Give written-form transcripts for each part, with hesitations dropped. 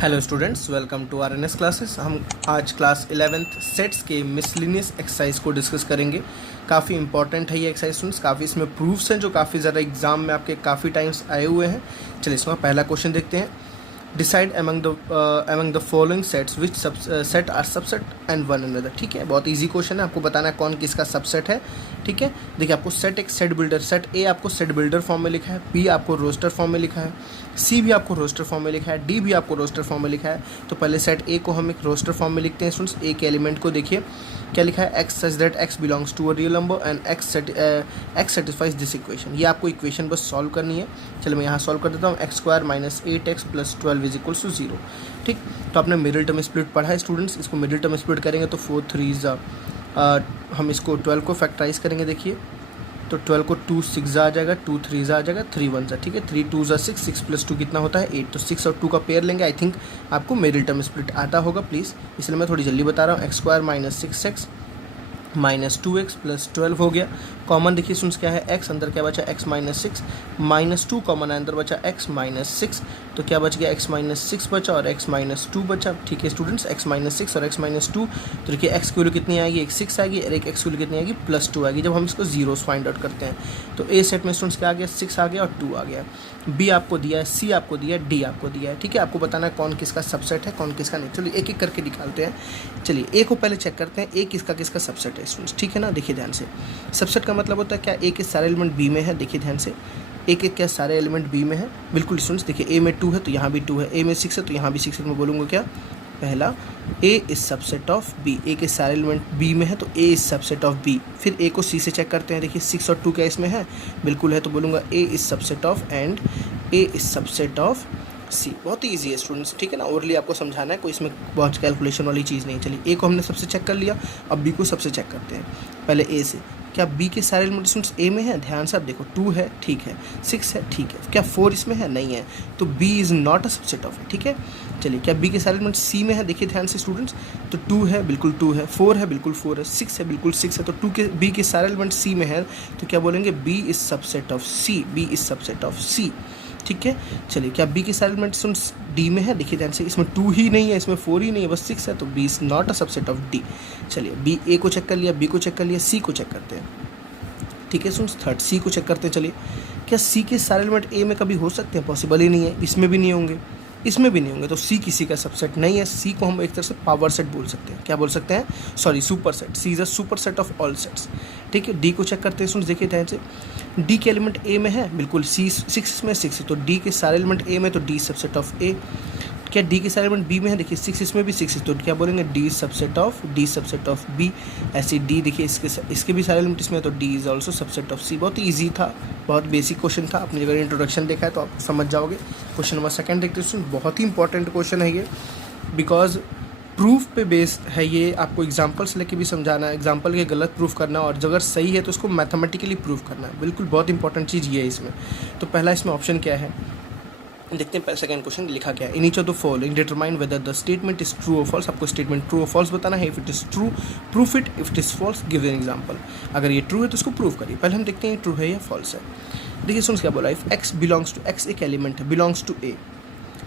Hello students, welcome to RNS classes. हम आज class 11th sets के मिसलिनियस एक्सरसाइज को डिस्कस करेंगे। काफ़ी इंपॉर्टेंट है ये एक्सरसाइज स्टूडेंट्स, काफ़ी इसमें प्रूफ्स हैं जो काफ़ी ज़्यादा एग्जाम में आपके काफ़ी टाइम्स आए हुए हैं। चलिए इसमें पहला क्वेश्चन देखते हैं। Decide among the following sets which set are subset and one another. ठीक है, बहुत इजी क्वेश्चन है, आपको बताना है कौन किसका सबसेट है। ठीक है, देखिए आपको सेट एक सेट बिल्डर, सेट ए आपको सेट बिल्डर फॉर्म में लिखा है, बी आपको रोस्टर फॉर्म में लिखा है, सी भी आपको रोस्टर फॉर्म में लिखा है, डी भी आपको रोस्टर फॉर्म में लिखा है। तो पहले सेट ए को हम एक रोस्टर फॉर्म में लिखते हैं स्टूडेंट्स। ए के एलिमेंट को देखिए क्या लिखा है, X such that x belongs to a real number and X satisfies this equation. ये आपको इक्वेशन बस सॉल्व करनी है। चलो मैं यहाँ सॉल्व कर देता हूँ। X square minus 8x plus 12 is equals to 0। ठीक, तो आपने मिडिल टर्म स्प्लिट पढ़ा है स्टूडेंट्स। इसको मिडिल टर्म स्प्लिट करेंगे तो 4 3 हम इसको 12 को फैक्टराइज करेंगे। देखिए तो 12 को 2 6 आ जाएगा, 2 3 आ जाएगा, 3 1 ठीक है, 3 2 6, 6 प्लस 2 कितना होता है 8। तो 6 और 2 का पेयर लेंगे। आई थिंक आपको मिडिल टर्म स्प्लिट आता होगा प्लीज़, इसलिए मैं थोड़ी जल्दी बता रहा हूँ। X square minus 6x minus 2x plus 12 हो गया। कॉमन देखिए स्टूडेंट्स क्या है, x अंदर क्या बचा x माइनस 6, माइनस 2 कॉमन है, अंदर बचा x माइनस 6। तो क्या बच गया, x माइनस 6 बचा और x माइनस 2 बचा। ठीक है स्टूडेंट्स, x माइनस 6 और x माइनस 2। तो देखिए x की वैल्यू कितनी आएगी, एक 6 आएगी और एक x की वैल्यू कितनी आएगी, प्लस 2 आएगी। जब हम इसको जीरोस फाइंड आउट करते हैं तो ए सेट में स्टूडेंट्स क्या आ गया, 6 आ गया और 2 आ गया। बी आपको दिया है, सी आपको दिया है, डी आपको दिया है। ठीक है, आपको बताना है कौन किसका सबसेट है कौन किसका नहीं। चलिए एक एक करके निकालते हैं। चलिए ए को पहले चेक करते हैं, ए किसका किसका सबसेट है स्टूडेंट्स। ठीक है ना, देखिए ध्यान से। सबसेट का मतलब होता है क्या, ए के सारे एलिमेंट बी में है। देखिए ध्यान से, ए के क्या सारे एलिमेंट बी में है, बिल्कुल स्टूडेंट्स। देखिए ए में 2 है तो यहाँ भी 2 है, ए में 6 है तो यहाँ भी 6 है। मैं बोलूँगा क्या, पहला ए is subset of B. A के सारे एलिमेंट बी में है तो ए इज सबसेट ऑफ बी। फिर ए को सी से चेक करते हैं। देखिए 6 और 2 क्या इसमें है, बिल्कुल है, तो बोलूँगा A is subset of and A is subset of C. बहुत ही ईजी है स्टूडेंट्स। ठीक है ना, ओवरली आपको समझाना है, कोई इसमें बहुत कैलकुलेशन वाली चीज़ नहीं। चलिए ए को हमने सबसे चेक कर लिया, अब बी को सबसे चेक करते हैं। पहले ए से, क्या बी के सारे एलिमेंट स्टूडेंट्स ए में है, ध्यान से आप देखो। 2 है, ठीक है, 6 है, ठीक है, क्या 4 इसमें है, नहीं है, तो B is not a subset of A. ठीक है, चलिए क्या बी के सारे एलिमेंट सी में है, देखिए ध्यान से स्टूडेंट्स। तो 2 है, बिल्कुल 2 है, 4 है, बिल्कुल 4 है, 6 है, बिल्कुल 6 है। तो 2 के बी के सारे एलिमेंट सी में है तो क्या बोलेंगे, B is subset of C, B is subset of C. ठीक है, चलिए क्या बी के सारे एलिमेंट डी में है, देखिए ध्यान से, इसमें 2 ही नहीं है, इसमें 4 ही नहीं है, बस 6 है, तो B is not a subset of D. चलिए बी ए को चेक कर लिया, बी को चेक कर लिया, सी को चेक करते हैं। ठीक है स्टूडेंट्स, थर्ड सी को चेक करते हैं। चलिए क्या सी के सारे एलिमेंट ए में कभी हो सकते हैं, पॉसिबल ही नहीं है, इसमें भी नहीं होंगे, इसमें भी नहीं होंगे, तो सी किसी का सबसेट नहीं है। सी को हम एक तरह से पावर सेट बोल सकते हैं। क्या बोल सकते हैं, sorry, super set. C is a super set of all sets. ठीक है, डी को चेक करते हैं स्टूडेंट्स। देखिए ध्यान से, डी के एलिमेंट ए में है, बिल्कुल, सी 6 में 6 है तो डी के सारे एलिमेंट ए में, तो डी सबसेट ऑफ ए। क्या डी के सारे एलिमेंट बी में है, देखिए 6 इसमें भी 6 है तो क्या बोलेंगे, डी सबसेट ऑफ बी। ऐसे डी देखिए इसके भी सारे एलिमेंट इसमें है तो D is also subset of C. बहुत ईजी था, बहुत बेसिक क्वेश्चन था। आपने अगर इंट्रोडक्शन देखा है तो आप समझ जाओगे। क्वेश्चन नंबर 2 देखते हैं। बहुत ही इंपॉर्टेंट क्वेश्चन है ये, बिकॉज प्रूफ पे बेस्ड है ये। आपको एग्जांपल्स लेके भी समझाना है, एग्जांपल के गलत प्रूफ करना, और अगर सही है तो उसको मैथमेटिकली प्रूफ करना है। बिल्कुल बहुत इंपॉर्टेंट चीज़ ये है इसमें। तो पहला इसमें ऑप्शन क्या है, देखते हैं। सेकंड क्वेश्चन लिखा क्या है, in each of the following determine whether the statement is true और फॉल्स। आपको स्टेटमेंट ट्रू और फॉल्स बताना है। If it is true proof it, if it is false give an example. अगर ये ट्रू है तो उसको प्रूव करिए। पहले हम देखते हैं ट्रू है या फॉल्स है। देखिए सुन क्या बोला, if X belongs to, X एक एलिमेंट है, बिलोंग्स टू ए।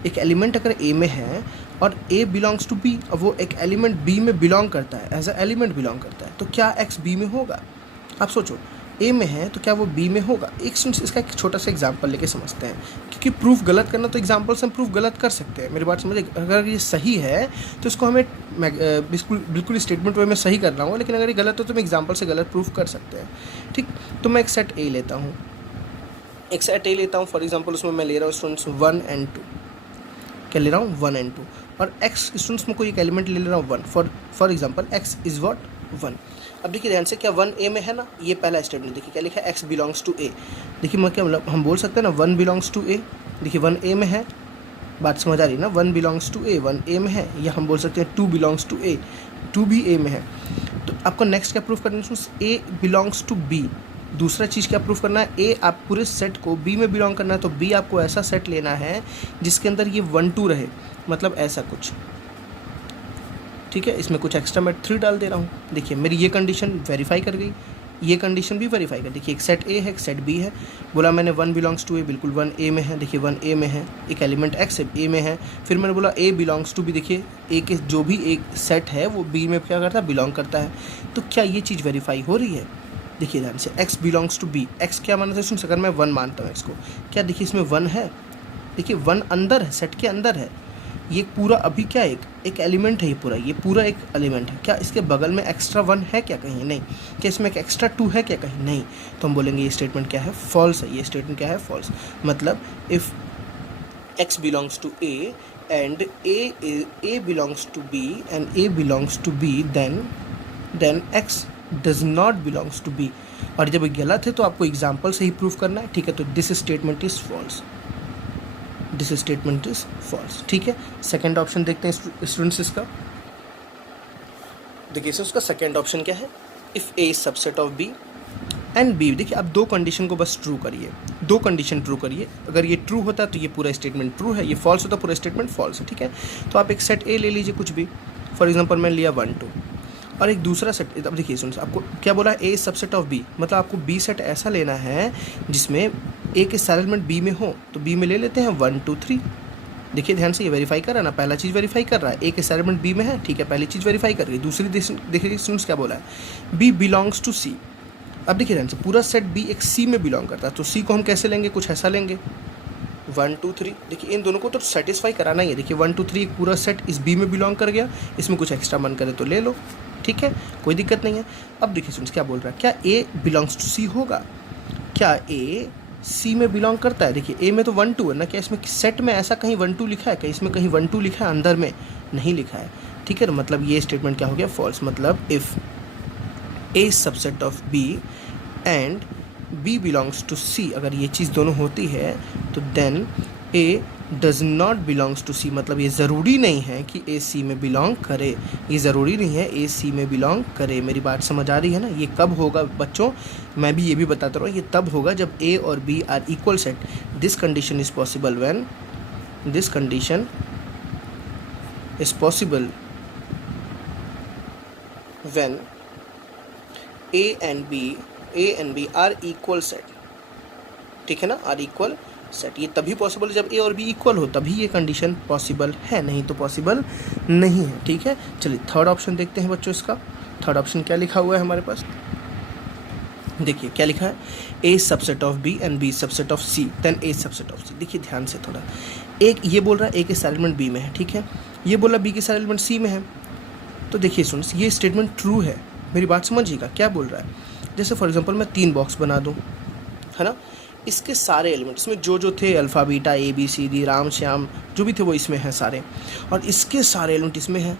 एक एलिमेंट अगर ए में है और ए बिलोंग्स टू बी, अब वो एक एलिमेंट बी में बिलोंग करता है, एज अ एलिमेंट बिलोंग करता है, तो क्या एक्स बी में होगा। आप सोचो, ए में है तो क्या वो बी में होगा। इसका एक छोटा सा एग्जांपल लेके समझते हैं, क्योंकि प्रूफ गलत करना तो एग्जांपल से हम प्रूफ गलत कर सकते हैं। मेरी बात समझे, अगर ये सही है तो इसको हमें बिल्कुल स्टेटमेंट वे में सही करना होगा, लेकिन अगर ये गलत हो तो हम एग्जांपल से गलत प्रूफ कर सकते हैं। ठीक, तो मैं एक सेट ए लेता हूँ, फॉर एग्जाम्पल उसमें मैं ले रहा हूँ स्टूडेंट्स 1 and 2। क्या ले रहा हूँ, 1 and 2, और एक्स स्टूडेंट्स में कोई एक एलिमेंट ले रहा हूँ 1, for example x is what 1। अब देखिए ध्यान से, क्या 1 ए में है ना, ये पहला स्टेटमेंट। देखिए क्या लिखा है, एक्स बिलोंग्स टू ए। देखिए मैं क्या मतलब, हम बोल सकते हैं ना 1 बिलोंग्स टू ए। देखिए 1 ए में है, बात समझ आ रही है ना, 1 बिलोंग्स टू ए, 1 ए में है, या हम बोल सकते हैं 2 बिलोंग्स टू ए, 2 भी ए में है। तो आपको नेक्स्ट क्या प्रूफ करना है, ए बिलोंग्स टू बी। दूसरा चीज़ क्या प्रूफ करना है, ए आप पूरे सेट को बी में बिलोंग करना है, तो बी आपको ऐसा सेट लेना है जिसके अंदर ये 1 2 रहे, मतलब ऐसा कुछ। ठीक है, इसमें कुछ एक्स्ट्रा मैं 3 डाल दे रहा हूँ। देखिए मेरी ये कंडीशन वेरीफाई कर गई, ये कंडीशन भी वेरीफाई कर। देखिए एक सेट ए है, एक सेट बी है, बोला मैंने 1 बिलोंग्स टू ए, बिल्कुल 1 ए में है, देखिए 1 ए में है, एक एलिमेंट एक्स ए में है। फिर मैंने बोला ए बिलोंग्स टू बी, देखिए ए के जो भी एक सेट है वो बी में क्या करता है, बिलोंग करता है। तो क्या ये चीज़ वेरीफाई हो रही है? देखिए ध्यान से, X belongs to B, X क्या माना था स्टूडेंट्स, अगर मैं 1 मानता हूँ एक्स को, क्या देखिए इसमें 1 है, देखिए 1 अंदर है, सेट के अंदर है। ये पूरा अभी क्या एक एलिमेंट है, ये पूरा एक एलिमेंट है। क्या इसके बगल में एक्स्ट्रा 1 है क्या? कहीं नहीं। क्या इसमें एक एक्स्ट्रा 2 है क्या? कहीं नहीं। तो हम बोलेंगे ये स्टेटमेंट क्या है, फॉल्स है। ये स्टेटमेंट क्या है, फॉल्स। मतलब if x belongs to a and a belongs to b and a belongs to b, then x does not belongs to b। और जब ये गलत है तो आपको एग्जाम्पल से ही प्रूव करना है, ठीक है। तो this statement is false, this statement is false, ठीक है। सेकेंड ऑप्शन देखते हैं स्टूडेंट्स इसका। देखिए सर उसका सेकेंड ऑप्शन क्या है, if A subset of B and B. देखिए आप दो कंडीशन को बस ट्रू करिए, दो कंडीशन ट्रू करिए। अगर ये ट्रू होता है तो ये पूरा स्टेटमेंट ट्रू है, ये फॉल्स होता है पूरा स्टेटमेंट फॉल्स है, ठीक है। तो आप एक सेट ए ले लीजिए कुछ भी, फॉर एग्जांपल मैं लिया 1 2, और एक दूसरा सेट। अब देखिए सुन, आपको क्या बोला, ए सबसेट ऑफ बी, मतलब आपको बी सेट ऐसा लेना है जिसमें ए के सारे एलिमेंट बी में हो। तो बी में ले लेते हैं 1 2 3। देखिए ध्यान से, ये वेरीफाई कर रहा है ना, पहला चीज़ वेरीफाई कर रहा है, ए के सारे एलिमेंट बी में है, ठीक है, पहली चीज़ वेरीफाई कर रही है। दूसरी देखिए स्टूडेंट्स क्या बोला है, बी बिलोंग्स टू सी। अब देखिए ध्यान से, पूरा सेट बी एक सी में बिलोंग करता है, तो सी को हम कैसे लेंगे, कुछ ऐसा लेंगे 1 2 3। देखिए इन दोनों को तो सेटिस्फाई कराना ही है। देखिए 1 2 3 पूरा सेट इस बी में बिलोंग कर गया, इसमें कुछ एक्स्ट्रा मन करे तो ले लो, ठीक है, कोई दिक्कत नहीं है। अब देखिए स्टूडेंट्स क्या बोल रहा है, क्या ए बिलोंग्स टू सी होगा? क्या ए सी में बिलोंग करता है? देखिए ए में तो 1 2 है ना, क्या इसमें सेट में ऐसा कहीं 1 2 लिखा है? क्या इसमें कहीं 1 2 लिखा है? अंदर में नहीं लिखा है, ठीक है। तो मतलब ये स्टेटमेंट क्या हो गया, फॉल्स। मतलब if A subset of B and B belongs to C, अगर ये चीज़ दोनों होती है तो then A does not belongs to C. मतलब ये ज़रूरी नहीं है कि ए सी में बिलोंग करे, ये ज़रूरी नहीं है ए सी में बिलोंग करे। मेरी बात समझ आ रही है ना? ये कब होगा बच्चों, मैं भी ये भी बताता रहा हूँ, ये तब होगा जब ए और B are equal set. This condition is possible when, this condition is possible when A and B are equal set, ठीक है ना, आर इक्वल सेट। ये तभी पॉसिबल है जब ए और बी इक्वल हो, तभी ये कंडीशन पॉसिबल है, नहीं तो पॉसिबल नहीं है, ठीक है। चलिए थर्ड ऑप्शन देखते हैं बच्चों इसका। थर्ड ऑप्शन क्या लिखा हुआ है हमारे पास, देखिए क्या लिखा है, A subset of B and B subset of C, then A subset of C. देखिए ध्यान से थोड़ा, एक ये बोल रहा है ए के सारे एलिमेंट बी में है, ठीक है, ये बोला बी के सारे एलिमेंट सी में है। तो देखिए स्टूडेंट्स ये स्टेटमेंट ट्रू है, मेरी बात समझिएगा क्या बोल रहा है। जैसे फॉर एग्जांपल मैं 3 बॉक्स बना दूं, है ना, इसके सारे एलिमेंट इसमें जो थे alpha beta A B C D Ram Shyam जो भी थे वो इसमें हैं सारे, और इसके सारे एलिमेंट इसमें हैं,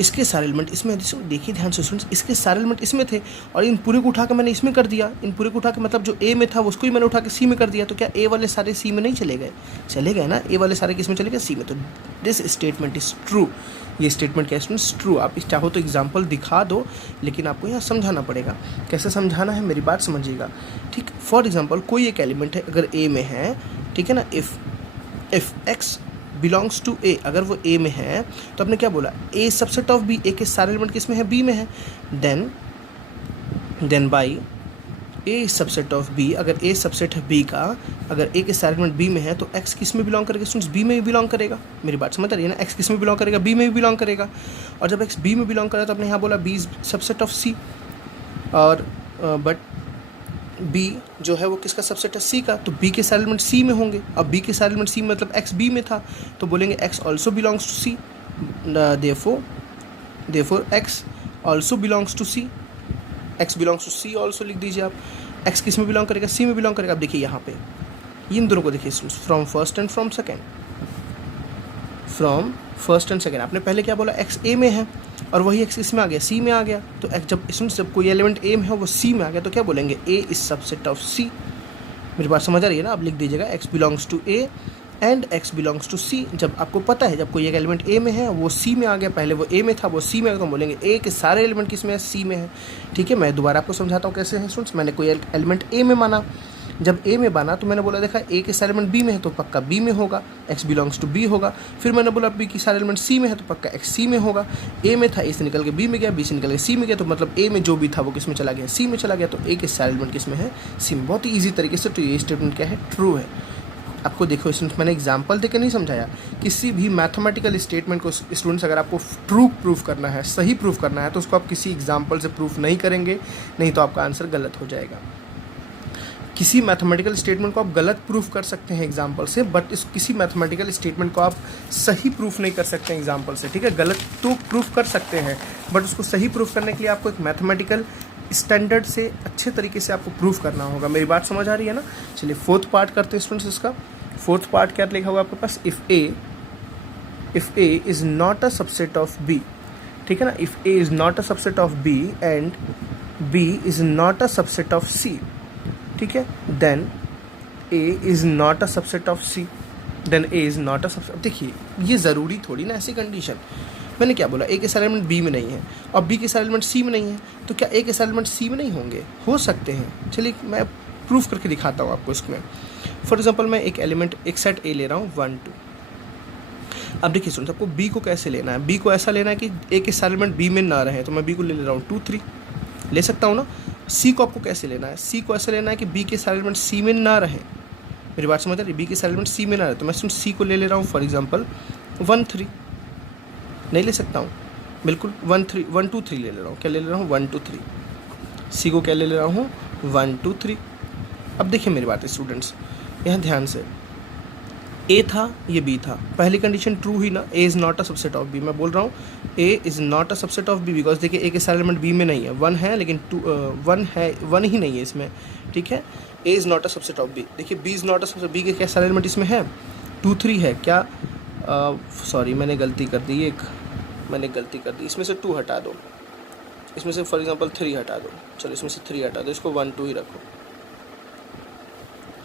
इसके सारे एलिमेंट इसमें। देखिए ध्यान से स्टूडेंट्स, इसके सारे एलिमेंट इसमें थे और इन पूरे को उठा के मैंने इसमें कर दिया, इन पूरे को उठा के मतलब जो ए में था उसको ही मैंने उठा के सी में कर दिया। तो क्या ए वाले सारे सी में नहीं चले गए? चले गए ना, ए वाले सारे किस में चले गए, सी में। तो दिस स्टेटमेंट इज़ ट्रू। ये स्टेटमेंट क्या स्टूडेंट्स, ट्रू। आप इस चाहो तो एग्जाम्पल दिखा दो, लेकिन आपको यहाँ समझाना पड़ेगा। कैसे समझाना है मेरी बात समझिएगा, ठीक। फॉर एग्जाम्पल कोई एक एलिमेंट है अगर ए में है, ठीक है ना, if X belongs to A, अगर वो ए में है तो आपने क्या बोला, A subset of B, A के सारे एलिमेंट किस में है, बी में है। Then by A subset of B, अगर ए सबसेट है बी का, अगर ए के सारे एलिमेंट बी में है तो एक्स किस में बिलोंग करेगा स्टूडेंट्स, बी में भी बिलोंग करेगा। मेरी बात समझ रही है ना, एक्स किस में बिलोंग करेगा, बी में भी बिलोंग करेगा। और जब एक्स बी में बिलोंग करेगा तो आपने यहाँ बोला बी सबसेट ऑफ सी, और बट बी जो है वो किसका सबसेट है, सी का, तो बी के सारे एलिमेंट सी में होंगे। अब बी के सारे एलिमेंट सी मतलब एक्स बी में था, तो बोलेंगे X also belongs to C, therefore X also belongs to C, X belongs to C also लिख दीजिए आप। एक्स किस में बिलोंग करेगा, सी में बिलोंग करेगा। अब देखिए यहाँ पे इन दोनों को देखिए, from first and from second, from first and second. आपने पहले क्या बोला, एक्स ए में है और वही एक्स इसमें आ गया, सी में आ गया। तो जब कोई एलिमेंट ए में है वो सी में आ गया तो क्या बोलेंगे, ए इज सबसेट ऑफ सी। मेरी बात समझ आ रही है ना? आप लिख दीजिएगा X belongs to A and X belongs to C. जब आपको पता है जब कोई एक एलिमेंट ए में है वो सी में आ गया, पहले वो ए में था वो सी में आ गया, तो बोलेंगे ए के सारे एलिमेंट किस में है, सी में है, ठीक है। मैं दोबारा आपको समझाता हूँ कैसे है स्टूडेंट्स। मैंने कोई एलिमेंट ए में माना, जब ए में बना तो मैंने बोला देखा ए के सारे एलिमेंट बी में है तो पक्का बी में होगा, एक्स बिलोंग्स टू बी होगा। फिर मैंने बोला बी के सारे एलिमेंट सी में है तो पक्का एक्स सी में होगा। ए में था, ए से निकल के बी में गया, बी से निकल के सी में गया, तो मतलब ए में जो भी था वो किस में चला गया, सी में चला गया, तो ए के सारे एलिमेंट किस में है, सी में। बहुत ही ईजी तरीके से तो ये स्टेटमेंट क्या है, ट्रू है। आपको देखो इसमें मैंने एग्जाम्पल देकर नहीं समझाया। किसी भी मैथमेटिकल स्टेटमेंट को स्टूडेंट्स अगर आपको ट्रू प्रूफ करना है, सही प्रूफ करना है, तो उसको आप किसी एग्जाम्पल से प्रूफ नहीं करेंगे, नहीं तो आपका आंसर गलत हो जाएगा। किसी मैथमेटिकल स्टेटमेंट को आप गलत प्रूफ कर सकते हैं एग्जाम्पल से, बट किसी मैथमेटिकल स्टेटमेंट को आप सही प्रूफ नहीं कर सकते हैं एग्जाम्पल से, ठीक है। गलत तो प्रूफ कर सकते हैं, बट उसको सही प्रूफ करने के लिए आपको एक मैथमेटिकल स्टैंडर्ड से अच्छे तरीके से आपको प्रूफ करना होगा। मेरी बात समझ आ रही है ना। चलिए फोर्थ पार्ट करते हैं स्टूडेंट्स। इसका फोर्थ पार्ट क्या लिखा हुआ आपके पास, if A is not a subset of B, ठीक है ना। If A is not a subset of B and B is not a subset of C, ठीक है, then A is not a subset of C, then A is not a subset. देखिए ये ज़रूरी थोड़ी ना ऐसी कंडीशन। मैंने क्या बोला, ए के सारे एलिमेंट बी में नहीं है और बी के सारे एलिमेंट सी में नहीं है, तो क्या ए के सारे एलिमेंट सी में नहीं होंगे, हो सकते हैं। चलिए मैं प्रूफ करके दिखाता हूँ आपको इसमें। फॉर एग्जांपल मैं एक एलिमेंट, एक सेट ए ले रहा हूँ 1 2। अब देखिए सुन, आपको बी को कैसे लेना है, बी को ऐसा लेना है कि ए के सारे एलिमेंट बी में ना रहे, तो मैं बी को ले रहा हूँ 2 3, ले सकता हूँ ना। सी को आपको कैसे लेना है, सी को ऐसा लेना है कि बी के सारे एलिमेंट सी में ना रहे। मेरी बात समझ आ रही है, बी के सारे एलिमेंट सी में ना रहे, तो मैं सी को ले रहा हूँ फॉर एग्जाम्पल 1 3, नहीं ले सकता हूँ, बिल्कुल 1 2 3 ले रहा हूँ। क्या ले रहा हूँ, 1 2 3। सी को क्या ले रहा हूँ, 1 2 3। अब देखिए मेरी बात है स्टूडेंट्स, यहाँ ध्यान से, ए था ये बी था, पहली कंडीशन ट्रू ही ना, A is not a subset of B. मैं बोल रहा हूँ A is not a subset of B because देखिए ए के सारे एलिमेंट बी में नहीं है, 1 है लेकिन 1 है, 1 ही नहीं है इसमें, ठीक है। A is not a subset of B, देखिए B is not a subset, B के क्या सारे एलिमेंट इसमें है, 2 3 है। क्या सॉरी मैंने गलती कर दी, इसमें से 2 हटा दो, इसमें से फॉर एग्जांपल 3 हटा दो, चलो इसमें से 3 हटा दो, इसको 1 2 ही रखो,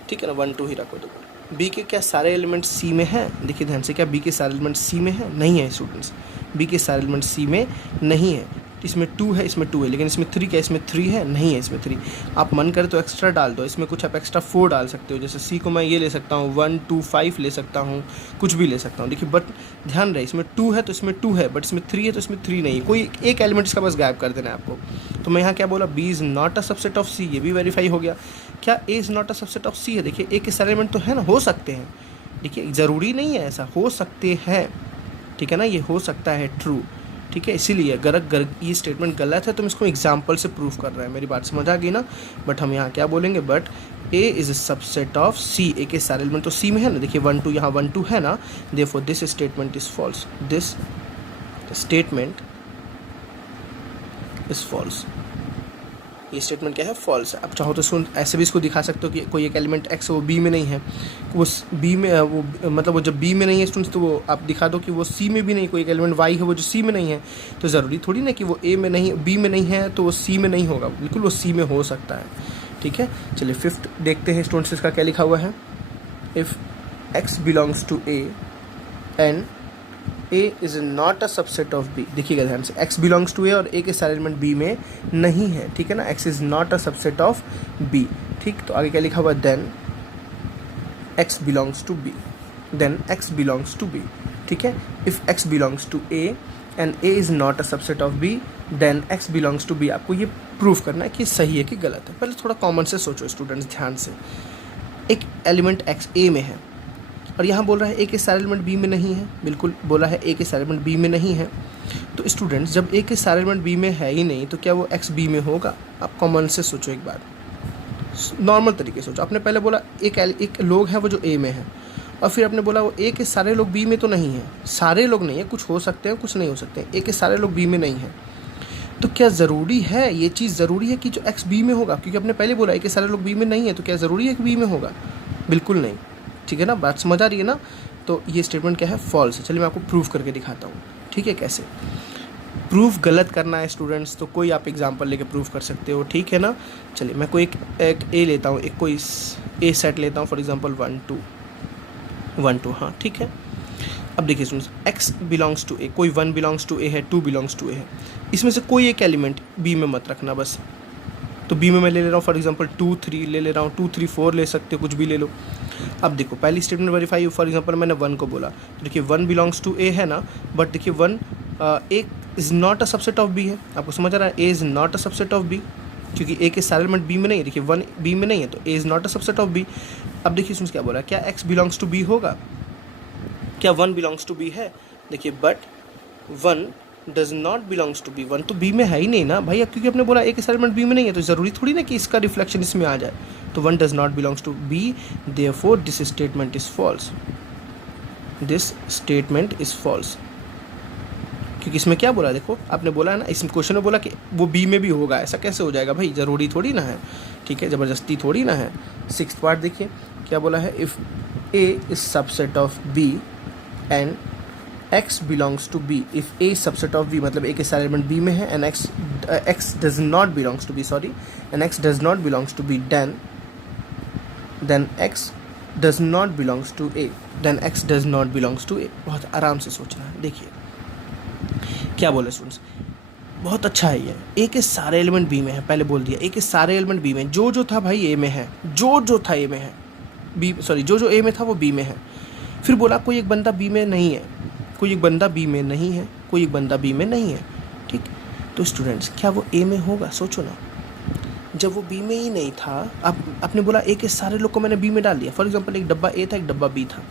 ठीक है ना, 1 2 ही रखो। देखो बी के क्या सारे एलिमेंट सी में हैं, देखिए ध्यान से, क्या बी के सारे एलिमेंट सी में हैं, नहीं है स्टूडेंट्स, बी के सारे एलिमेंट सी में नहीं है। इसमें 2 है, इसमें 2 है, लेकिन इसमें 3 क्या, इसमें 3 है, नहीं है इसमें 3। आप मन करे तो एक्स्ट्रा डाल दो, इसमें कुछ आप एक्स्ट्रा 4 डाल सकते हो, जैसे सी को मैं ये ले सकता हूँ 1 2 5 ले सकता हूँ, कुछ भी ले सकता हूँ। देखिए बट ध्यान रहे, इसमें 2 है तो इसमें 2 है, बट इसमें 3 है तो इसमें 3 नहीं है, कोई एक एलिमेंट इसका बस गायब कर देना है आपको। तो मैं यहाँ क्या बोला, B is not a subset of C, ये भी वेरीफाई हो गया। क्या A is not a subset of C है, देखिए ए के सारे एलिमेंट तो है ना, हो सकते हैं, देखिए ज़रूरी नहीं है ऐसा, हो सकते हैं, ठीक है ना, ये हो सकता है ट्रू, ठीक है। इसीलिए अगर ये स्टेटमेंट गलत है तो हम इसको एग्जाम्पल से प्रूफ कर रहे हैं। मेरी बात समझ आ गई ना। बट हम यहाँ क्या बोलेंगे, but A is a subset of C, A के सारे एलिमेंट तो सी में है ना, देखिए 1 2 यहाँ 1 2 है ना, therefore this statement is false, this statement is false, ये स्टेटमेंट क्या है, फॉल्स है। अब चाहो तो इसको ऐसे भी इसको दिखा सकते हो कि कोई एक एलिमेंट एक्स वो बी में नहीं है, वो बी में वो मतलब वो जब बी में नहीं है स्टूडेंट्स, तो वो आप दिखा दो कि वो सी में भी नहीं, कोई एक एलिमेंट वाई है वो जो सी में नहीं है, तो ज़रूरी थोड़ी ना कि वो ए में नहीं, बी में नहीं है तो वो सी में नहीं होगा, बिल्कुल वो सी में हो सकता है, ठीक है। चलिए फिफ्थ देखते हैं स्टूडेंट्स, इसका क्या लिखा हुआ है, if X belongs to A and A is not a subset of B. देखिएगा ध्यान से, एक्स बिलोंग्स टू ए और ए के सारे एलिमेंट बी में नहीं है, ठीक है ना, X is not a subset of B, ठीक। तो आगे क्या लिखा हुआ है, then X belongs to B, then X belongs to B, ठीक है। If X belongs to A and A is not a subset of B, then X belongs to B. आपको ये प्रूफ करना है कि सही है कि गलत है। पहले थोड़ा कॉमन से सोचो स्टूडेंट्स, ध्यान से, एक एलिमेंट एक्स ए में है और यहाँ बोल रहा है ए के सारे एलिमेंट बी में नहीं है, बिल्कुल बोला है ए के सारे एलिमेंट बी में नहीं है। तो स्टूडेंट्स जब ए के सारे एलिमेंट बी में है ही नहीं तो क्या वो एक्स बी में होगा? आप कॉमन से सोचो एक बार, नॉर्मल तरीके से सोचो। आपने पहले बोला एक लोग हैं वो जो ए में है, और फिर आपने बोला वो ए के सारे लोग बी में तो नहीं है। सारे लोग नहीं है, कुछ हो सकते हैं कुछ नहीं हो सकते हैं, ए के सारे लोग बी में नहीं है। तो क्या ज़रूरी है ये चीज़, ज़रूरी है कि जो एक्स बी में होगा? क्योंकि आपने पहले बोला ए के सारे लोग बी में नहीं है, तो क्या ज़रूरी है कि बी में होगा? बिल्कुल नहीं, ठीक है ना, बात समझ आ रही है ना। तो ये स्टेटमेंट क्या है, फॉल्स है। चलिए मैं आपको प्रूफ करके दिखाता हूँ, ठीक है। कैसे प्रूफ गलत करना है स्टूडेंट्स, तो कोई आप एग्जांपल लेके प्रूफ कर सकते हो, ठीक है ना। चलिए मैं कोई एक ए लेता हूँ, एक कोई ए सेट लेता हूँ, फॉर एग्जांपल 1 2, हाँ ठीक है। अब देखिए स्टूडेंट्स, एक्स बिलोंग्स टू ए, कोई 1 बिलोंग्स टू ए है, 2 बिलोंग्स टू ए है, इसमें से कोई एक एलिमेंट बी में मत रखना बस, तो बी में मैं ले रहा हूँ फॉर एग्जांपल 2 3 ले रहा हूँ, 2 3 4 ले सकते हो, कुछ भी ले लो। अब देखो पहली स्टेटमेंट वेरीफाई, फॉर एग्जांपल मैंने 1 को बोला, तो देखिए 1 बिलोंग्स टू ए है ना, बट देखिए 1 A is not a subset of B है। आपको समझ आ रहा है, A is not a subset of B, क्योंकि ए के सारे एलिमेंट बी में नहीं है। देखिए 1 बी में नहीं है, तो A is not a subset of B. अब देखिए इसमें क्या बोला, क्या एक्स बिलोंग्स टू बी होगा, क्या 1 बिलोंग्स टू बी है। देखिए but 1 does not belongs to B, 1 तो बी में है ही नहीं ना भाई, क्योंकि आपने बोला ए के सारे एलिमेंट बी में नहीं है, तो ज़रूरी थोड़ी ना कि इसका रिफ्लेक्शन इसमें आ जाए। तो 1 does not belongs to B, therefore this statement is false, this statement is false. क्योंकि इसमें क्या बोला, देखो आपने बोला है ना, इस क्वेश्चन में बोला कि वो बी में भी होगा, ऐसा कैसे हो जाएगा भाई, ज़रूरी थोड़ी ना है, ठीक है, ज़बरदस्ती थोड़ी ना है। 6th पार्ट देखिए क्या बोला है, if A is subset of B and x belongs to b, if a subset of b मतलब a के सारे एलिमेंट b में है, and x does not belongs to b, sorry, and x does not belongs to b, then x does not belongs to a, then x does not belongs to a। बहुत आराम से सोचना है। देखिए क्या बोले स्टूडेंट्स, बहुत अच्छा है ये, ए के सारे एलिमेंट बी में है, पहले बोल दिया ए के सारे एलिमेंट बी में, जो था भाई ए में है, जो था ए में है, बी सॉरी जो ए में था वो बी में है। फिर बोला कोई एक बंदा बी में नहीं है, कोई एक बंदा बी में नहीं है, कोई एक बंदा बी में नहीं है, ठीक। तो स्टूडेंट्स क्या वो ए में होगा, सोचो ना, जब वो बी में ही नहीं था, आपने बोला ए के सारे लोग को मैंने बी में डाल दिया। फॉर एग्जांपल एक डब्बा ए था, एक डब्बा बी था,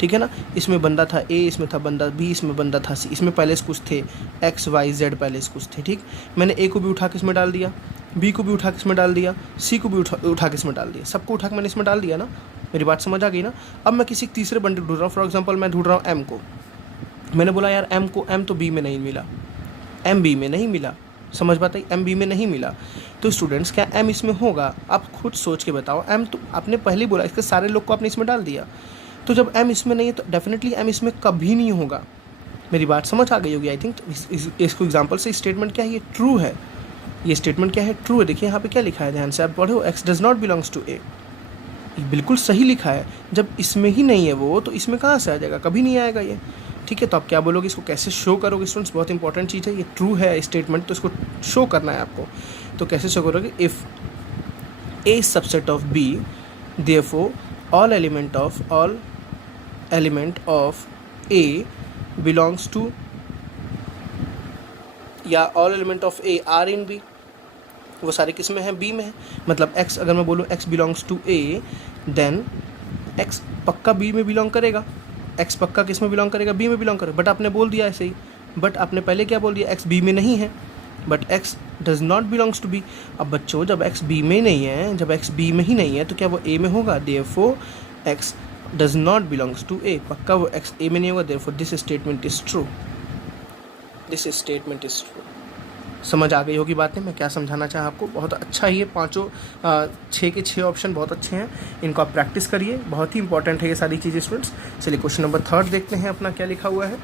ठीक है ना, इसमें बंदा था ए, इसमें था बंदा बी, इसमें बंदा था सी, इसमें पहले से कुछ थे एक्स वाई जेड, पहले से कुछ थे, ठीक। मैंने ए को भी उठा के इसमें डाल दिया, बी को भी उठा के इसमें डाल दिया, सी को भी उठा के इसमें डाल दिया, सबको उठा के मैंने इसमें डाल दिया ना, मेरी बात समझ आ गई ना। अब मैं किसी तीसरे बंदे ढूंढ रहा हूँ, फॉर एग्जाम्पल मैं ढूंढ रहा हूँ एम को, मैंने बोला यार एम को, एम तो बी में नहीं मिला, एम बी में नहीं मिला, समझ बात है, एम बी में नहीं मिला। तो स्टूडेंट्स क्या एम इसमें होगा, आप खुद सोच के बताओ। एम तो आपने पहले ही बोला, इसके सारे लोग को आपने इसमें डाल दिया, तो जब एम इसमें नहीं है तो डेफिनेटली एम इसमें कभी नहीं होगा। मेरी बात समझ आ गई होगी आई थिंक। इसको एग्जाम्पल से स्टेटमेंट क्या है, ये ट्रू है, ये स्टेटमेंट क्या है, ट्रू है। देखिए यहाँ पे क्या लिखा है, ध्यान से आप पढ़ो, x does not belongs to A, बिल्कुल सही लिखा है। जब इसमें ही नहीं है वो, तो इसमें कहाँ से आ जाएगा, कभी नहीं आएगा ये, ठीक है। तो आप क्या बोलोगे, इसको कैसे शो करोगे स्टूडेंट्स, बहुत इंपॉर्टेंट चीज़ है, ये ट्रू है स्टेटमेंट, तो इसको शो करना है आपको। तो कैसे शो करोगे, if A subset of B, therefore all element of A belongs to, या all element of A are in B, वो सारे किस में हैं, बी में है। मतलब x, अगर मैं बोलूँ x belongs to a, then x पक्का b में बिलोंग करेगा, x पक्का किस में बिलोंग करेगा, b में बिलोंग करेगा। बट आपने बोल दिया ऐसे ही, बट आपने पहले क्या बोल दिया, x b में नहीं है, but x does not belongs to b। अब बच्चों जब x b में नहीं है, जब x b में ही नहीं है, तो क्या वो a में होगा, therefore x does not belongs to a, पक्का वो x a में नहीं होगा, therefore this statement is true, this statement is true. समझ आ गई होगी बातें, मैं क्या समझाना चाहा आपको। बहुत अच्छा ही है, पाँचों 6 के 6 ऑप्शन बहुत अच्छे हैं, इनको आप प्रैक्टिस करिए, बहुत ही इंपॉर्टेंट है ये सारी चीज़ें स्टूडेंट्स। चलिए क्वेश्चन नंबर 3 देखते हैं अपना क्या लिखा हुआ है।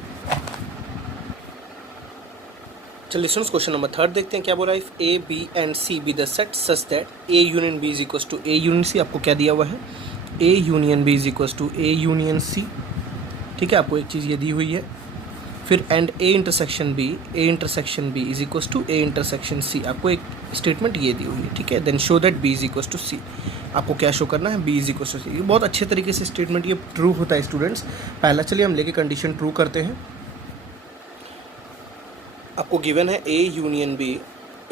चलिए स्टूडेंट्स क्वेश्चन नंबर 3 देखते हैं क्या बोला, if A B and C be the set such that A union B is equal to A union C. आपको क्या दिया हुआ है, A union B is equal to A union C, ठीक है। आपको एक चीज़ ये दी हुई है, फिर and A intersection B is equal to A intersection C, आपको एक स्टेटमेंट ये दी हुई है, ठीक है। Then show that B is equal to C, आपको क्या शो करना है, B is equal to C. ये बहुत अच्छे तरीके से स्टेटमेंट ये ट्रू होता है स्टूडेंट्स। पहला चलिए हम लेके कंडीशन ट्रू करते हैं। आपको गिवन है A union B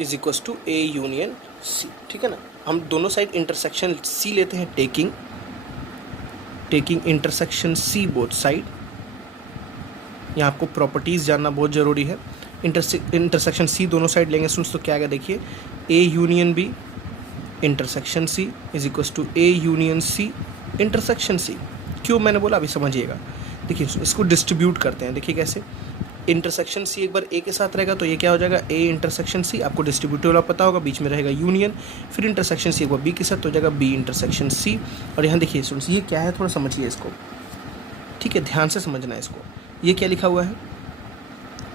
is equal to A union C, ठीक है ना। हम दोनों साइड इंटरसेक्शन सी लेते हैं, taking intersection C both side. यहाँ आपको प्रॉपर्टीज़ जानना बहुत ज़रूरी है। इंटरसेक्शन सी दोनों साइड लेंगे स्टूडेंट्स, तो क्या आएगा देखिए, A union B intersection C is equal to A union C intersection C. क्यों मैंने बोला अभी समझिएगा। देखिए इसको डिस्ट्रीब्यूट करते हैं, देखिए कैसे, इंटरसेक्शन सी एक बार ए के साथ रहेगा तो ये क्या हो जाएगा, ए इंटरसेक्शन सी, आपको डिस्ट्रीब्यूटिव वाला पता होगा, बीच में रहेगा यूनियन, फिर इंटरसेक्शन सी एक बार बी के साथ तो हो जाएगा बी इंटरसेक्शन सी। और यहाँ देखिए स्टूडेंट्स ये क्या है, थोड़ा समझिए इसको, ठीक है, ध्यान से समझना है इसको। ये क्या लिखा हुआ है,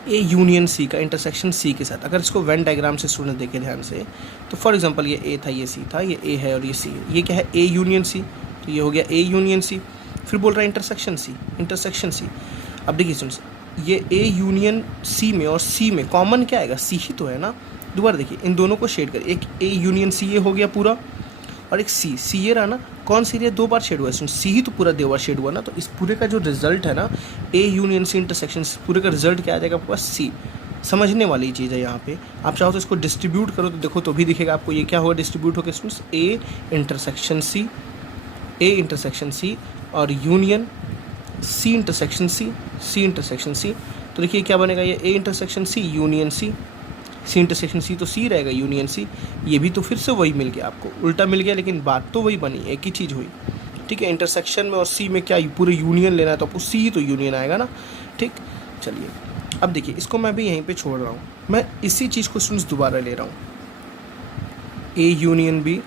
ए यूनियन सी का इंटरसेक्शन सी के साथ। अगर इसको वेन डायग्राम से स्टूडेंट देखें ध्यान से, तो फॉर एग्जांपल ये ए था, ये सी था, ये ए है और ये सी है। ये क्या है, ए यूनियन सी, तो ये हो गया ए यूनियन सी। फिर बोल रहा है इंटरसेक्शन सी। अब देखिए स्टूडेंट्स, ये ए यूनियन सी में और सी में कॉमन क्या आएगा, सी ही तो है ना, दोबारा देखिए इन दोनों को शेड कर, एक ए यूनियन सी ये हो गया पूरा, और एक सी सी ये रहा ना, कौन सी एरिया 2 बार शेड हुआ है, सी ही तो पूरा 2 बार शेड हुआ ना, तो इस पूरे का जो रिजल्ट है ना ए यूनियन सी इंटरसेक्शन, पूरे का रिजल्ट क्या आ जाएगा आपके पास सी। समझने वाली चीज़ है यहाँ पे, आप चाहो तो इसको डिस्ट्रीब्यूट करो तो देखो तो भी दिखेगा आपको, ये क्या होगा डिस्ट्रीब्यूट होकर students, A intersection C, A intersection C और union C intersection C, C intersection C. तो देखिए क्या बनेगा, ये A intersection C union C, C intersection C तो सी रहेगा यूनियन सी, ये भी तो फिर से वही मिल गया आपको, उल्टा मिल गया लेकिन बात तो वही बनी, एक ही चीज़ हुई। ठीक है, इंटरसेक्शन में और सी में क्या पूरे यूनियन लेना है तो आपको सी तो यूनियन आएगा ना। ठीक, चलिए अब देखिए इसको मैं भी यहीं पे छोड़ रहा हूँ, मैं इसी चीज़ को स्टूडेंट्स दोबारा ले रहा हूँ, A union B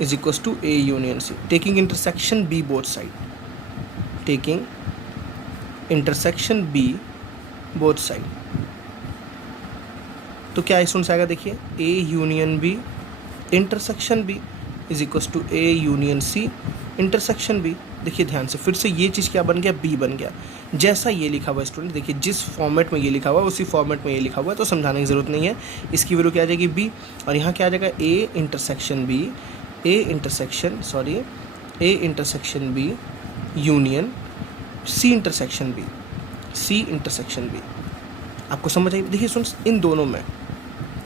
is equal to A union C, taking intersection B both side, taking intersection B both side. तो क्या स्टूडेंट्स आएगा, देखिए A union B intersection B is equal to A union C intersection B. देखिए ध्यान से फिर से ये चीज़ क्या बन गया, बी बन गया, जैसा ये लिखा हुआ है स्टूडेंट, देखिए जिस फॉर्मेट में ये लिखा हुआ है उसी फॉर्मेट में ये लिखा हुआ है, तो समझाने की ज़रूरत नहीं है। इसकी वैल्यू क्या आ जाएगी बी, और यहाँ क्या आ जाएगा A intersection B, A intersection B union C intersection B, C intersection B. आपको समझ आई? देखिए स्टूडेंट्स इन दोनों में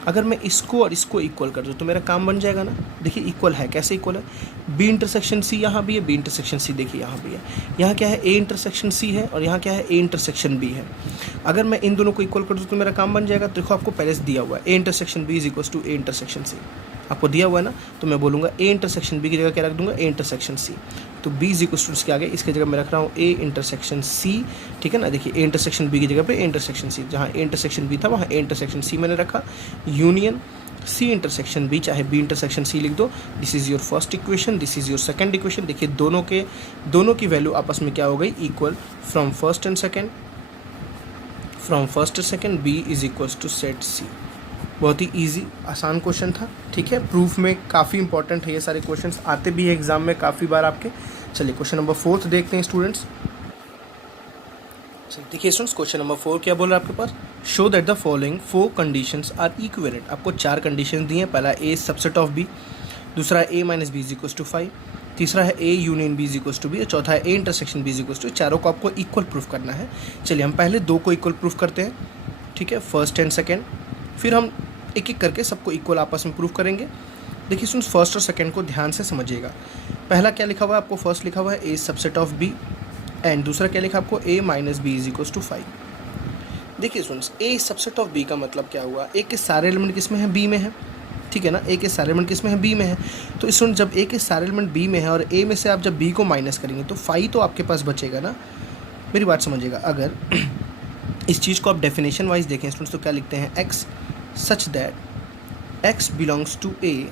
अगर मैं इसको और इसको इक्वल कर दूँ तो मेरा काम बन जाएगा ना। देखिए इक्वल है, कैसे इक्वल है, बी इंटरसेक्शन सी यहाँ भी है, बी इंटरसेक्शन सी देखिए यहाँ भी है, यहाँ क्या है ए इंटरसेक्शन सी है और यहाँ क्या है ए इंटरसेक्शन बी है। अगर मैं इन दोनों को इक्वल कर दूँ तो मेरा काम बन जाएगा। तो देखो आपको पहले से दिया हुआ है A intersection B is equal to A intersection C, आपको दिया हुआ है ना, तो मैं बोलूँगा ए इंटरसेक्शन बी की जगह क्या रख दूँगा, ए इंटरसेक्शन सी। तो बी इज इक्वल टू इसके आगे इसकी जगह मैं रख रहा हूँ ए इंटरसेक्शन सी, ठीक है ना। देखिए ए इंटरसेक्शन बी की जगह पे ए इंटरसेक्शन सी, जहाँ ए इंटरसेक्शन बी था वहाँ ए इंटरसेक्शन सी मैंने रखा, यूनियन सी इंटरसेक्शन बी, चाहे बी इंटरसेक्शन सी लिख दो। This is your first equation, this is your second equation. देखिए दोनों की वैल्यू आपस में क्या हो गई, equal, from first and second B is equal to set C. बहुत ही इजी आसान क्वेश्चन था, ठीक है। प्रूफ में काफ़ी इंपॉर्टेंट है, ये सारे क्वेश्चंस आते भी है एग्जाम में काफ़ी बार आपके। चलिए क्वेश्चन नंबर 4 देखते हैं स्टूडेंट्स। देखिए स्टूडेंट्स क्वेश्चन नंबर 4 क्या बोल रहा है आपके पास, show that the following 4 conditions are equivalent. आपको 4 कंडीशन दी हैं, पहला ए सबसेट ऑफ बी, दूसरा A minus B is equal to 5, तीसरा है A union B is equal to B, और चौथा है A intersection B is equal to. चारों को आपको इक्वल प्रूफ करना है। चलिए हम पहले 2 को इक्वल प्रूफ करते हैं, ठीक है, फर्स्ट एंड सेकेंड, फिर हम एक एक करके सबको इक्वल आपस में प्रूफ करेंगे। देखिए सुन, फर्स्ट और सेकंड को ध्यान से समझिएगा। पहला क्या लिखा हुआ है आपको, फर्स्ट लिखा हुआ है A subset of B, and दूसरा क्या लिखा आपको A minus B is equal to 5। देखिए सुन, ए सबसेट ऑफ बी का मतलब क्या हुआ, ए के सारे एलिमेंट किस में है, बी में है, ठीक है ना। ए के सारे एलिमेंट किस में है, बी में है। तो इस जब ए के सारे एलिमेंट बी में है और ए में से आप जब बी को माइनस करेंगे तो 5 तो आपके पास बचेगा ना। मेरी बात समझिएगा, अगर इस चीज़ को आप डेफिनेशन वाइज देखें स्टूडेंट्स तो क्या लिखते हैं, x such that x belongs to A.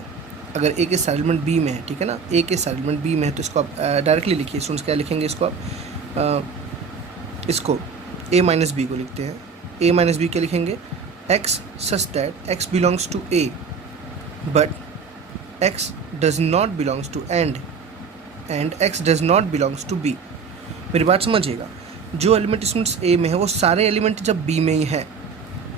अगर ए के सारे एलिमेंट बी में है, ठीक है ना, ए के सारे एलिमेंट बी में है तो इसको आप डायरेक्टली लिखिए स्टूडेंट्स, क्या लिखेंगे इसको आप, इसको ए माइनस बी को लिखते हैं, ए माइनस बी क्या लिखेंगे, X such that x belongs to A but X does not belongs to and X does not belongs to B. मेरी बात समझिएगा, जो एलिमेंट स्टूडेंट्स ए में है वो सारे एलिमेंट जब बी में ही है,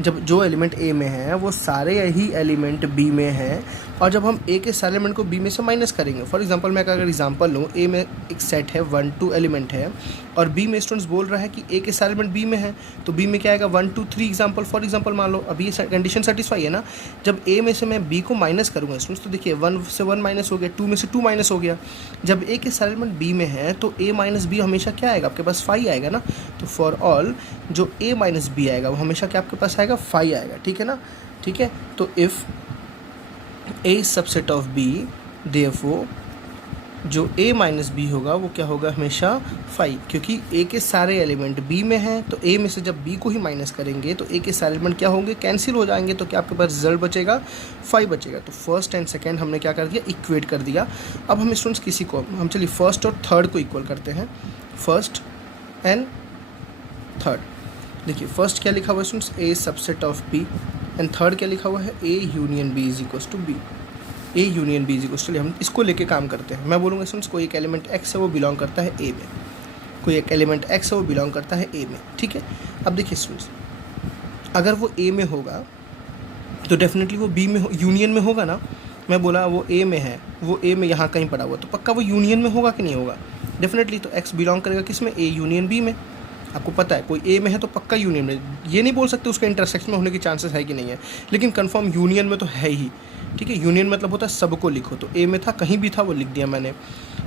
जब जो एलिमेंट ए में है वो सारे ही एलिमेंट बी में हैं, और जब हम ए के सारे एलिमेंट को बी में से माइनस करेंगे, फॉर एग्जांपल मैं अगर एग्जांपल लूँ, ए में एक सेट है 1 2 एलिमेंट है और बी में स्टूडेंट्स बोल रहा है कि ए के सारे एलिमेंट बी में है, तो बी में क्या आएगा 1 2 3 एग्जांपल, फॉर एग्जांपल मान लो अभी ये कंडीशन सेटिस्फाई है ना। जब ए में से मैं बी को माइनस करूँगा स्टूडेंट्स तो देखिए 1 से 1 माइनस हो गया, 2 में से 2 माइनस हो गया। जब ए के सारे एलिमेंट बी में है तो ए माइनस बी हमेशा क्या आएगा, आपके पास 5 आएगा ना। तो फॉर ऑल जो ए माइनस बी आएगा वो हमेशा क्या आपके पास आएगा, 5 आएगा, ठीक है ना। ठीक है, तो if A subset of B, therefore जो ए माइनस बी होगा वो क्या होगा, हमेशा 5, क्योंकि ए के सारे एलिमेंट बी में हैं। तो ए में से जब बी को ही माइनस करेंगे तो ए के सारे एलिमेंट क्या होंगे, कैंसिल हो जाएंगे, तो क्या आपके पास रिजल्ट बचेगा, 5 बचेगा। तो फर्स्ट एंड सेकेंड हमने क्या कर दिया, इक्वेट कर दिया। अब हम स्टूडेंट्स किसी को हम चलिए फर्स्ट और थर्ड को इक्वल करते हैं, फर्स्ट एंड थर्ड। देखिए फर्स्ट क्या लिखा हुआ है students, A subset of B, and third क्या लिखा हुआ है, A union B is equal to B, A union B is equal. चलिए हम इसको लेके काम करते हैं। मैं बोलूँगा स्टूडेंट्स कोई एक एलिमेंट एक्स है वो बिलोंग करता है ए में, कोई एक एलिमेंट एक्स है वो बिलोंग करता है ए में, ठीक है। अब देखिए स्टूडेंट्स, अगर वो ए में होगा तो डेफिनेटली वो बी में यूनियन में होगा ना। मैं बोला वो ए में है, वो ए में यहाँ कहीं पड़ा हुआ, तो पक्का वो यूनियन में होगा कि नहीं होगा? डेफिनेटली। तो एक्स बिलोंग करेगा किस में? ए यूनियन बी में। आपको पता है कोई ए में है तो पक्का यूनियन में। ये नहीं बोल सकते उसके इंटरसेक्शन में होने के चांसेस है कि नहीं है, लेकिन कंफर्म यूनियन में तो है ही। ठीक है, यूनियन मतलब होता है सबको लिखो, तो ए में था, कहीं भी था, वो लिख दिया मैंने।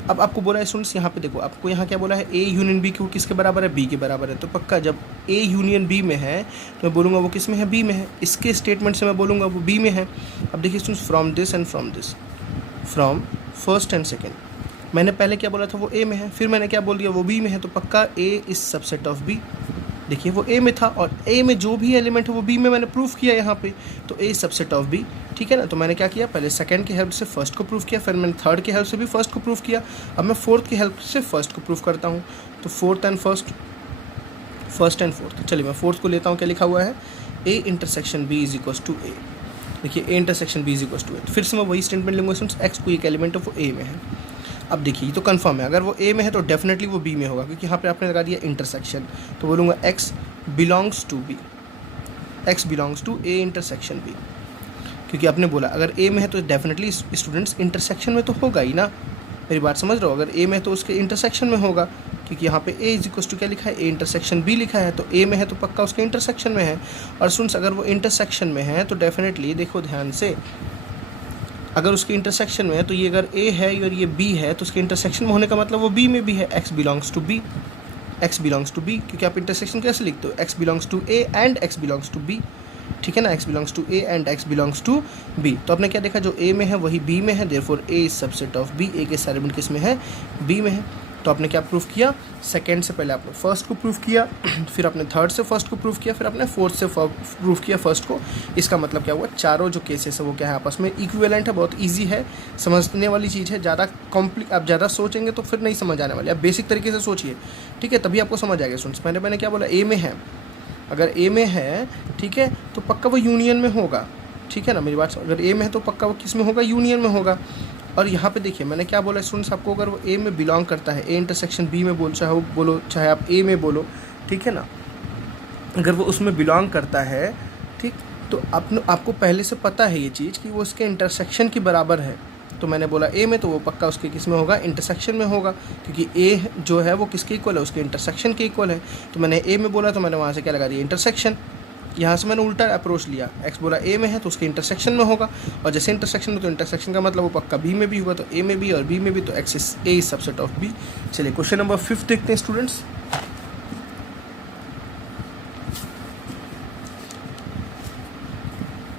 अब आपको बोला है स्टूडेंट्स, यहाँ पे देखो, आपको यहाँ क्या बोला है? ए यूनियन बी को किसके बराबर है? बी के बराबर है। तो पक्का जब ए यूनियन बी में है तो मैं बोलूँगा वो किस में है? बी में है। इसके स्टेटमेंट से मैं बोलूँगा वो बी में है। अब देखिए students, from this and from this, from first and second, मैंने पहले क्या बोला था? वो ए में है, फिर मैंने क्या बोल दिया? वो बी में है। तो पक्का ए इज सबसेट ऑफ बी। देखिए वो ए में था और ए में जो भी एलिमेंट है वो बी में मैंने प्रूफ किया यहाँ पे, तो ए सबसेट ऑफ बी। ठीक है ना। तो मैंने क्या किया? पहले सेकंड की हेल्प से फर्स्ट को प्रूफ किया, फिर मैंने थर्ड की हेल्प से भी फर्स्ट को प्रूफ किया, अब मैं फोर्थ की हेल्प से फर्स्ट को प्रूफ करता हूँ। तो fourth and first, first and fourth. चलिए मैं फोर्थ को लेता हूँ। क्या लिखा हुआ है? A intersection B is equals to A. देखिए A intersection B is equals to A. फिर से मैं वही स्टेटमेंट लूँगा, एक्स कोई एक एलिमेंट है वो ए में है। अब देखिए ये तो कंफर्म है, अगर वो ए में है तो डेफिनेटली वो बी में होगा, क्योंकि यहाँ पे आपने लगा दिया इंटरसेक्शन। तो बोलूँगा X belongs to B, X belongs to A intersection B, क्योंकि आपने बोला अगर ए में है तो डेफिनेटली स्टूडेंट्स इंटरसेक्शन में तो होगा ही ना। मेरी बात समझ रहे हो? अगर ए में है तो उसके इंटरसेक्शन में होगा, क्योंकि यहाँ पे ए इज इक्वल्स टू क्या लिखा है? ए इंटरसेक्शन बी लिखा है, तो ए में है तो पक्का उसके इंटरसेक्शन में है। और स्टूडेंट्स अगर वो इंटरसेक्शन में है तो डेफिनेटली देखो ध्यान से, अगर उसके इंटरसेक्शन में है तो ये अगर ए है और ये बी है तो उसके इंटरसेक्शन में होने का मतलब वो बी में भी है। X belongs to B, X belongs to B, क्योंकि आप इंटरसेक्शन कैसे लिखते हो? X belongs to A and X belongs to B. ठीक है ना, X belongs to A and X belongs to B. तो आपने क्या देखा? जो ए में है वही बी में है, therefore A is subset of B. A के सारे एलिमेंट किस में है? बी में है। तो आपने क्या प्रूफ किया? सेकंड से पहले आपने फर्स्ट को प्रूफ किया, फिर आपने थर्ड से फर्स्ट को प्रूफ किया, फिर आपने फोर्थ से प्रूफ किया फर्स्ट को। इसका मतलब क्या हुआ? चारों जो केसेस है वो क्या है? आपस में इक्विवेलेंट है। बहुत इजी है, समझने वाली चीज़ है। ज़्यादा आप ज़्यादा सोचेंगे तो फिर नहीं समझ आने वाली। आप बेसिक तरीके से सोचिए, ठीक है, तभी आपको समझ आएगा। सुन, मैंने क्या बोला? ए में है, अगर ए में है, ठीक है, तो पक्का वो यूनियन में होगा। ठीक है ना, मेरी बात, अगर ए में है तो पक्का वो किस में होगा? यूनियन में होगा। और यहाँ पे देखिए मैंने क्या बोला स्टूडेंट्स आपको, अगर वो ए में बिलोंग करता है, ए इंटरसेक्शन बी में बोलो चाहे आप ए में बोलो, ठीक है ना, अगर वो उसमें बिलोंग करता है, ठीक, तो आपको पहले से पता है ये चीज़ कि वो उसके इंटरसेक्शन की बराबर है। तो मैंने बोला ए में, तो वो पक्का उसके किस में होगा? इंटरसेक्शन में होगा, क्योंकि ए जो है वो किसके इक्वल है? उसके इंटरसेक्शन के इक्वल है। तो मैंने ए में बोला तो मैंने वहाँ से क्या लगा दिया? इंटरसेक्शन। यहाँ से मैंने उल्टा अप्रोच लिया, एक्स बोला ए में है तो उसके इंटरसेक्शन में होगा, और जैसे इंटरसेक्शन में तो इंटरसेक्शन का मतलब वो पक्का बी में भी होगा, तो ए में भी और बी में भी, तो X is A is subset of B. चलिए क्वेश्चन नंबर 5 देखते हैं स्टूडेंट्स।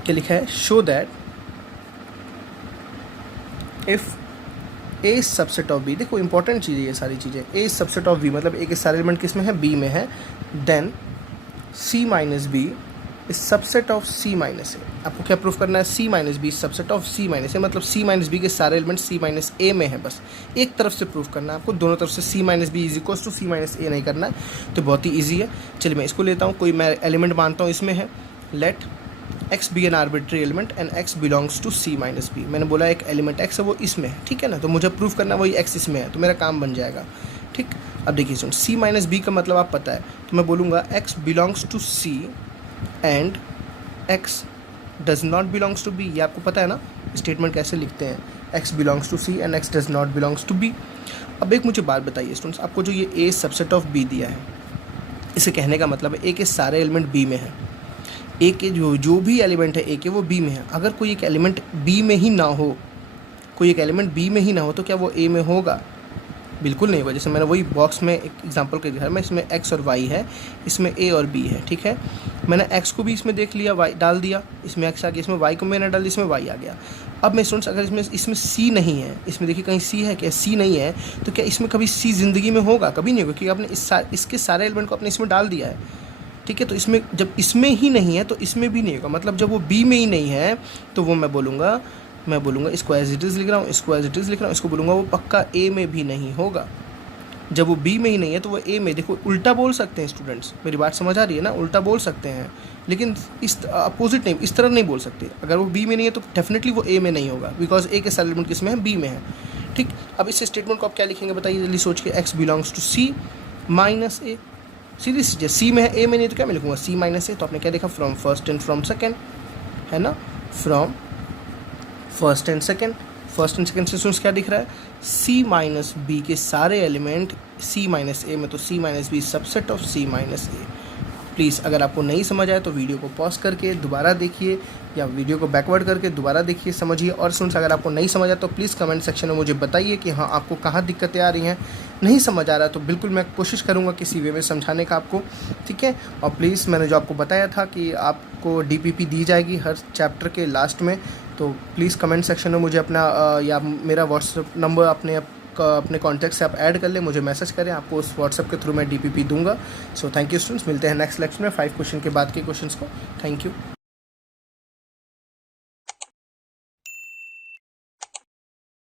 क्या लिखा है? Show that if A is subset of B. देखो इंपॉर्टेंट चीज़ है ये सारी चीज़ें। A is subset of B मतलब ए के सारे एलिमेंट किस में है? बी में है। Then C minus B is subset of C minus A. आपको क्या प्रूफ करना है? C minus B subset of C minus A, मतलब सी माइनस बी के सारे एलिमेंट सी माइनस ए में है। बस एक तरफ से प्रूफ करना है आपको, दोनों तरफ से C minus B is equals to C minus A नहीं करना है। तो बहुत ही ईजी है। चलिए मैं इसको लेता हूँ, कोई मैं एलिमेंट मानता हूँ इसमें है, let X be an arbitrary element and X belongs to C minus B. मैंने बोला एक एलिमेंट एक्स है वो इसमें है, ठीक है ना, तो मुझे प्रूफ करना वही एक्स इसमें है, तो मेरा काम बन जाएगा। ठीक, अब देखिए सुन, सी माइनस बी का मतलब आप पता है, तो मैं बोलूँगा X belongs to C and X does not belongs to B. ये आपको पता है ना स्टेटमेंट कैसे लिखते हैं? X belongs to C and X does not belongs to B. अब एक मुझे बात बताइए स्टूडेंट्स, आपको जो ये ए सबसेट ऑफ बी दिया है, इसे कहने का मतलब है ए के सारे एलिमेंट बी में है। ए के जो भी एलिमेंट है ए के वो बी में है। अगर कोई एक एलिमेंट बी में ही ना हो, कोई एक एलिमेंट बी में ही ना हो, तो क्या वो ए में होगा? बिल्कुल नहीं होगा। जैसे मैंने वही बॉक्स में एक एग्जांपल के घर में, इसमें एक्स और वाई है, इसमें ए और बी है, ठीक है। मैंने एक्स को भी इसमें देख लिया, वाई डाल दिया, इसमें एक्स आ गया, इसमें वाई को मैंने डाल दिया, इसमें वाई आ गया। अब मैं स्टूडेंट्स अगर इसमें सी नहीं है, इसमें देखिए कहीं सी है क्या? सी नहीं है, तो क्या इसमें कभी सी ज़िंदगी में होगा? कभी नहीं होगा, क्योंकि आपने इसके सारे एलिमेंट को आपने इसमें डाल दिया है, ठीक है। तो इसमें जब इसमें ही नहीं है तो इसमें भी नहीं होगा, मतलब जब वो बी में ही नहीं है तो वो मैं बोलूँगा इसको एज इट इज़ लिख रहा हूँ, इसको एज इट इज़ लिख रहा हूँ, इसको बोलूँगा वो पक्का ए में भी नहीं होगा। जब वो बी में ही नहीं है तो वो ए में, देखो उल्टा बोल सकते हैं स्टूडेंट्स, मेरी बात समझ आ रही है ना? उल्टा बोल सकते हैं, लेकिन इस अपोजिट नहीं, इस तरह नहीं बोल सकते। अगर वो बी में नहीं है तो डेफिनेटली वो ए में नहीं होगा, बिकॉज ए के सारे एलिमेंट किस में है? बी में है, ठीक। अब इस स्टेटमेंट को आप क्या लिखेंगे बताइए जल्दी सोच के? X belongs to C minus A. सीधी सी में है, ए में नहीं तो क्या मैं लिखूँगा? C minus A. तो आपने क्या देखा? From first and from second, है ना, फ्रॉम फर्स्ट एंड सेकेंड से स्टूडेंट्स क्या दिख रहा है, सी माइनस बी के सारे एलिमेंट सी माइनस ए में, तो C minus B subset of C minus A. Please अगर आपको नहीं समझ आए तो वीडियो को पॉज करके दोबारा देखिए या वीडियो को बैकवर्ड करके दोबारा देखिए, समझिए। और स्टूडेंट्स अगर आपको नहीं समझ आया तो प्लीज़ कमेंट सेक्शन में मुझे बताइए कि हाँ आपको कहाँ दिक्कतें आ रही हैं, नहीं समझ आ रहा है तो बिल्कुल मैं कोशिश करूँगा किसी वे में समझाने का आपको, ठीक है। और प्लीज़ मैंने जो आपको बताया था कि आपको DPP दी जाएगी हर चैप्टर के लास्ट में, तो प्लीज़ कमेंट सेक्शन में मुझे अपना या मेरा व्हाट्सएप नंबर अपने कॉन्टैक्ट से आप ऐड कर लें, मुझे मैसेज करें, आपको उस व्हाट्सएप के थ्रू मैं DPP दूंगा। सो थैंक यू स्टूडेंट्स, मिलते हैं नेक्स्ट लेक्चर में 5 क्वेश्चन के बाद के क्वेश्चंस को। Thank you.